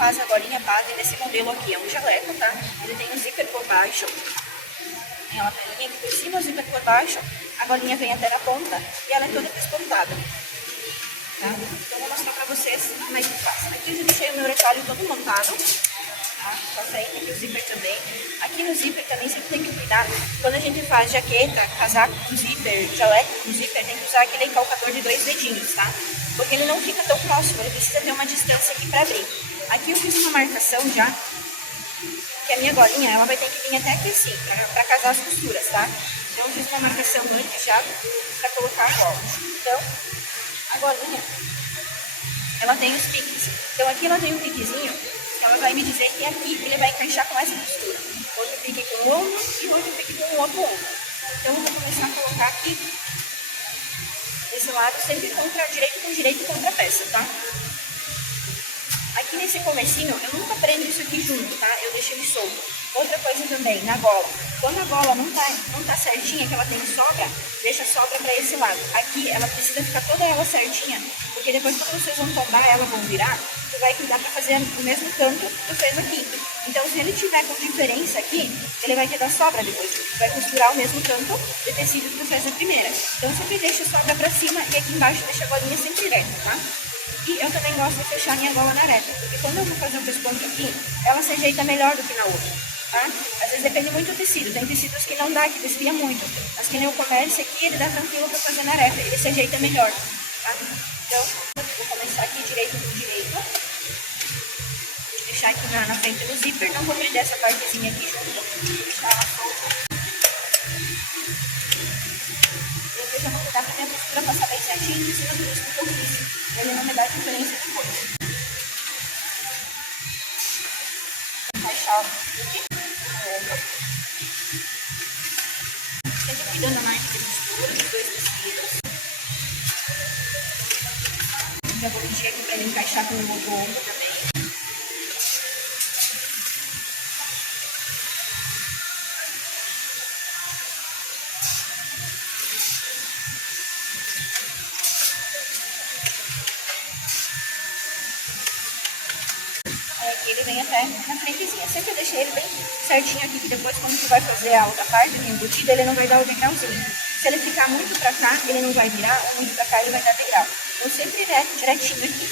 faz a golinha base desse modelo aqui. É um jaleco, tá? Ele tem um zíper por baixo. Tem a laterinha aqui por cima, o zíper por baixo. A golinha vem até na ponta e ela é toda pespontada. Tá? Então, vou mostrar pra vocês como é que faz. Aqui eu já deixei o meu retalho todo montado. Tá? Só saindo aqui o zíper também. Aqui no zíper também sempre tem que cuidar. Quando a gente faz jaqueta, casaco com zíper, jaleco com zíper, tem que usar aquele calcador de 2 dedinhos, tá? Porque ele não fica tão próximo, ele precisa ter uma distância aqui pra abrir. Aqui eu fiz uma marcação já, que a minha golinha, ela vai ter que vir até aqui assim, pra casar as costuras, tá? Então eu fiz uma marcação antes já pra colocar a gola. Então, a golinha, ela tem os piques. Então aqui ela tem um piquezinho, que ela vai me dizer que aqui ele vai encaixar com essa costura. Outro pique com o ombro e outro pique com o outro ombro. Então eu vou começar a colocar aqui, desse lado, sempre direito contra a peça, tá? Aqui nesse comecinho, eu nunca prendo isso aqui junto, tá? Eu deixo ele solto. Outra coisa também, na gola. Quando a gola não tá certinha, que ela tem sobra, deixa a sobra pra esse lado. Aqui, ela precisa ficar toda ela certinha, porque depois quando vocês vão tombar ela, vão virar, você vai cuidar pra fazer o mesmo tanto que fez aqui. Então, se ele tiver com diferença aqui, ele vai ter da sobra depois. Vai costurar o mesmo tanto de tecido que fez a primeira. Então, sempre deixa a sobra pra cima e aqui embaixo deixa a golinha sempre reta, tá? E eu também gosto de fechar minha gola na reta, porque quando eu vou fazer o pescoço aqui, ela se ajeita melhor do que na outra, tá? Às vezes depende muito do tecido, tem tecidos que não dá, que desvia muito. Mas que nem o comércio aqui, ele dá tranquilo pra fazer na reta, ele se ajeita melhor, tá? Então, vou começar aqui direito com direito. Vou deixar aqui na frente do zíper, não vou prender essa partezinha aqui junto, vou deixar ela solta. Eu já vou cuidar pra minha costura passar bem certinho em cima do risco que eu fiz. Ele não me dá diferença depois. Encaixar aqui no ombro. Sempre cuidando mais de costura dos dois tecidos. Já vou pedir aqui para ele encaixar com o outro ombro também. Ele vem até na frentezinha. Sempre eu deixei ele bem certinho aqui, que depois quando tu vai fazer a outra parte do embutido, ele não vai dar o degrauzinho. Se ele ficar muito pra cá, ele não vai virar, ou muito pra cá, ele vai dar degrau. Então sempre direitinho aqui.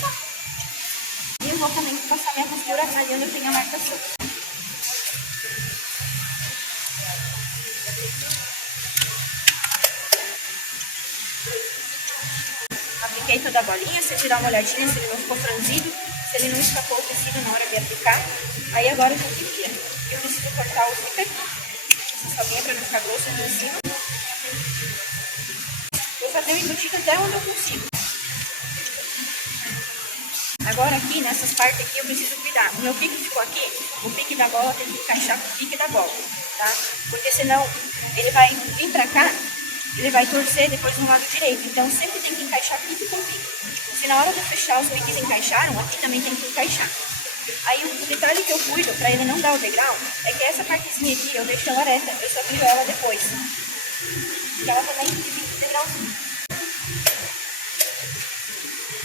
Tá? E eu vou também passar minha costura ali onde eu tenho a marcação. Apliquei toda a bolinha, você tirar uma olhadinha se ele não ficou franzido, se ele não escapou o tecido na hora de aplicar. Aí agora eu já enfia. Eu preciso cortar o zíper, essa solinha para não ficar grosso aqui em cima. Vou fazer o embutido até onde eu consigo. Agora aqui, nessas partes aqui, eu preciso cuidar. O meu pique ficou aqui, o pique da gola tem que encaixar com o pique da gola, tá? Porque senão ele vai vir pra cá, ele vai torcer depois no lado direito. Então sempre tem que encaixar pique com pique. Se na hora de fechar os piques encaixaram, aqui também tem que encaixar. Aí o detalhe que eu cuido pra ele não dar o degrau é que essa partezinha aqui eu deixo ela reta, eu só crio ela depois. E ela também fica degrauzinho.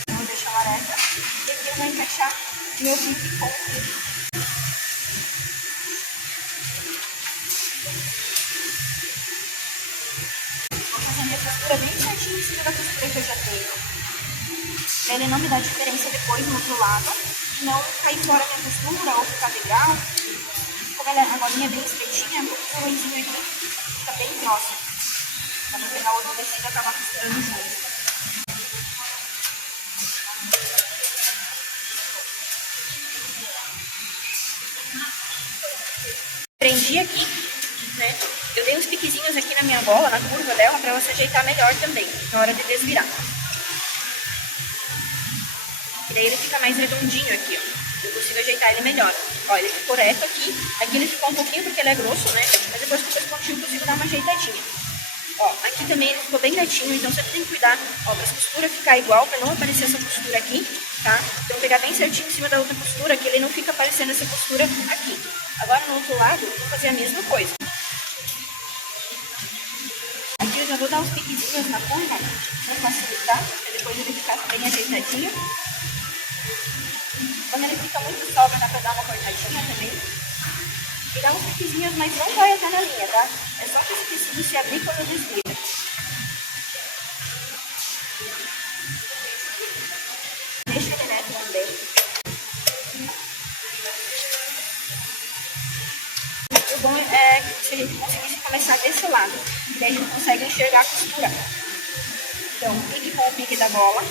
Então eu deixo ela reta e aqui eu vou encaixar meu pique com o pique. Costura bem certinho em cima da costura que eu já tenho. Pra ele não me dar diferença depois no outro lado. E não cair fora minha costura ou ficar legal. Como ela, a golinha é bem estreitinha, um pouquinho aqui fica bem próximo. Pra não pegar outro tecido e acabar costurando junto. Prendi aqui, né? Eu dei uns piquezinhos aqui na minha gola, na curva dela, pra ela se ajeitar melhor também, na hora de desvirar. E daí ele fica mais redondinho aqui, ó. Eu consigo ajeitar ele melhor. Ó, ele ficou reto aqui. Aqui ele ficou um pouquinho porque ele é grosso, né? Mas depois com o pespontinho eu consigo dar uma ajeitadinha. Ó, aqui também ele ficou bem retinho, então você tem que cuidar, ó, pra costura ficar igual, pra não aparecer essa costura aqui, tá? Então pegar bem certinho em cima da outra costura, que ele não fica aparecendo essa costura aqui. Agora no outro lado, eu vou fazer a mesma coisa. Aqui eu já vou vou dar uns piquezinhos na curva para facilitar, para depois ele ficar bem ajeitadinho. Quando ele fica muito sobra, dá para dar uma cortadinha também. E dá uns piquezinhos, mas não vai até na linha, tá? É só para esse tecido se abrir quando desvira. Deixa ele reto também. O bom é se a gente conseguisse começar desse lado, daí a gente consegue enxergar a costura. Então, pique com o pique da gola.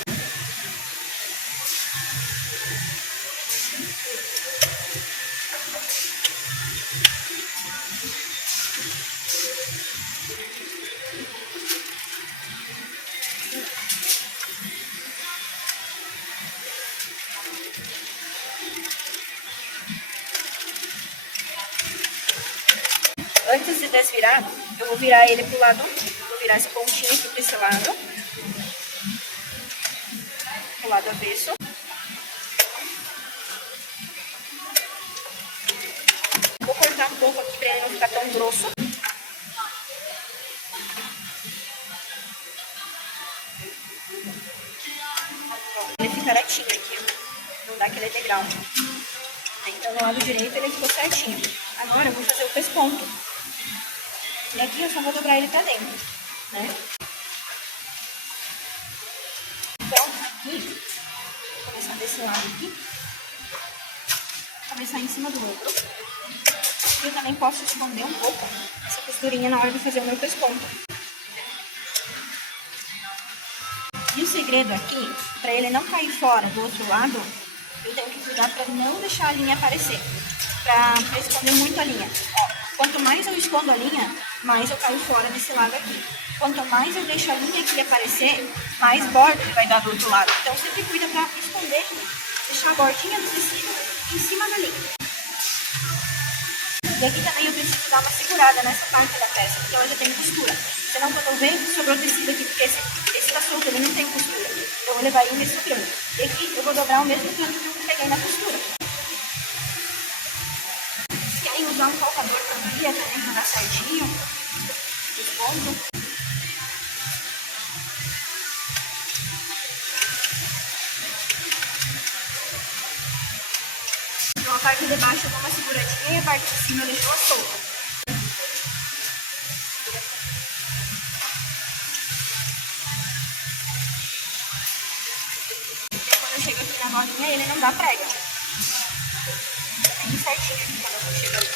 Antes de desvirar, eu vou virar ele pro lado, vou virar esse pontinho aqui para esse lado, pro lado avesso. Vou cortar um pouco aqui para ele não ficar tão grosso. Ele fica retinho aqui, ó. Não dá aquele degrau. Então no lado direito ele ficou certinho. Agora eu vou fazer o pesponto. E aqui eu só vou dobrar ele pra dentro, né? Então, aqui, vou começar desse lado aqui. Vou começar em cima do ombro. Eu também posso esconder um pouco essa costurinha na hora de fazer o meu pesponto. E o segredo aqui, pra ele não cair fora do outro lado, eu tenho que cuidar pra não deixar a linha aparecer. Pra esconder muito a linha. Ó, quanto mais eu escondo a linha, mais eu caio fora desse lado aqui. Quanto mais eu deixo a linha aqui aparecer, mais borda ele vai dar do outro lado. Então sempre cuida pra esconder, deixar a bordinha do tecido em cima da linha. E aqui também eu preciso dar uma segurada nessa parte da peça, porque ela já tem costura. Senão quando eu ver, sobrou tecido aqui, porque esse tá solto, ele não tem costura. Então ele vai indo e sobrando. E aqui eu vou dobrar o mesmo tanto que eu peguei na costura. Se querem usar um calcador por dia também para dar certinho, os pontos. Então a parte de baixo eu dou uma seguradinha e a parte de cima eu deixo ela solta. Quando eu chego aqui na bolinha, ele não dá prega. Tá bem certinho aqui quando eu chego ali.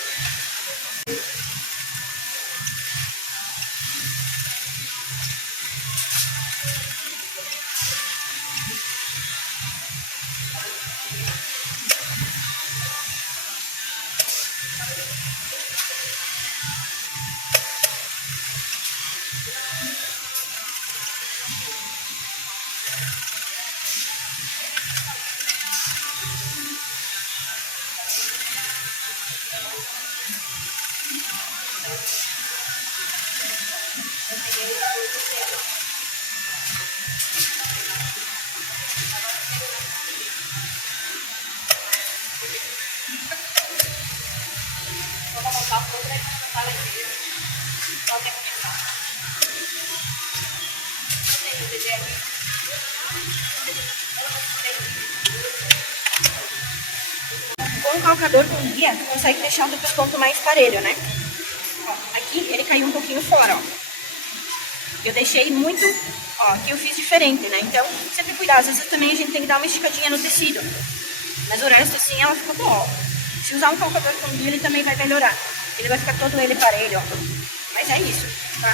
Vou montar um pouco, né? Fala aí. Qual que é a começar? Não tem o bebê aqui. Com o calcador com guia, tu consegue deixar o teu pesponto mais parelho, né? Ó, aqui ele caiu um pouquinho fora, ó. Eu deixei muito, ó, aqui eu fiz diferente, né? Então, sempre cuidar. Às vezes também a gente tem que dar uma esticadinha no tecido. Mas o resto, assim, ela ficou boa. Se usar um calcador com guia, ele também vai melhorar. Ele vai ficar todo ele parelho, ó. Mas é isso, tá?